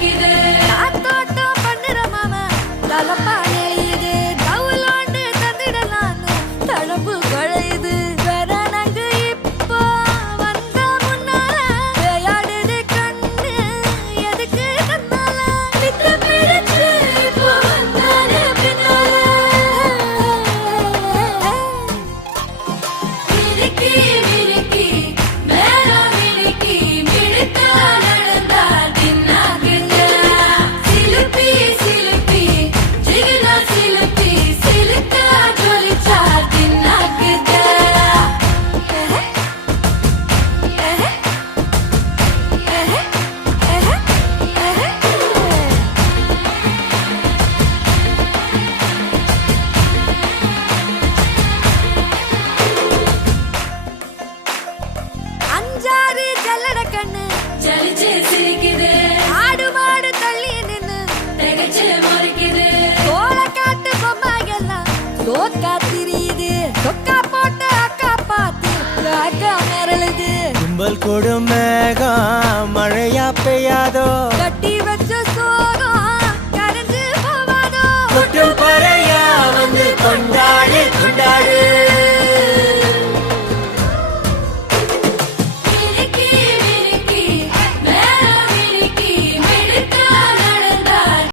சிரிக்குது காத்தோட்டம் பண்ணுற மாமா தலப்பா நெளியுது தவுலோண்டு தந்திடலான்னு தடம்பு குழையுது வரணங்கு இப்போ வந்த முன்னால விளையாடுது கண்ணு எதுக்கு தன்னால வித்து பிடிச்சு இப்போ வந்தாரு பின்னால மினுக்கி மினுக்கி மேல மினுக்கி மினுக்கா நடந்தா தின்னாக்குங்க சிலுப்பி சிலுப்பி ஜிகினா சிலுப்பி சிலுக்கா ஜொலிச்சா தின்னாக்குங்க அஞ்சாறு ஜல்லட கண்ணு ஜலிச்சு சிரிக்குது ஆடு மாடு தள்ளி நின்னு திகச்சு முறைக்குது தோள காட்டு பொம்மைகள்லாம் சோக்கா திரியுது சொக்கா போட்ட அக்கா பார்த்து காக்கா மிரளுது கும்பல் கொடும் மேகம் மழையா பெய்யாதோ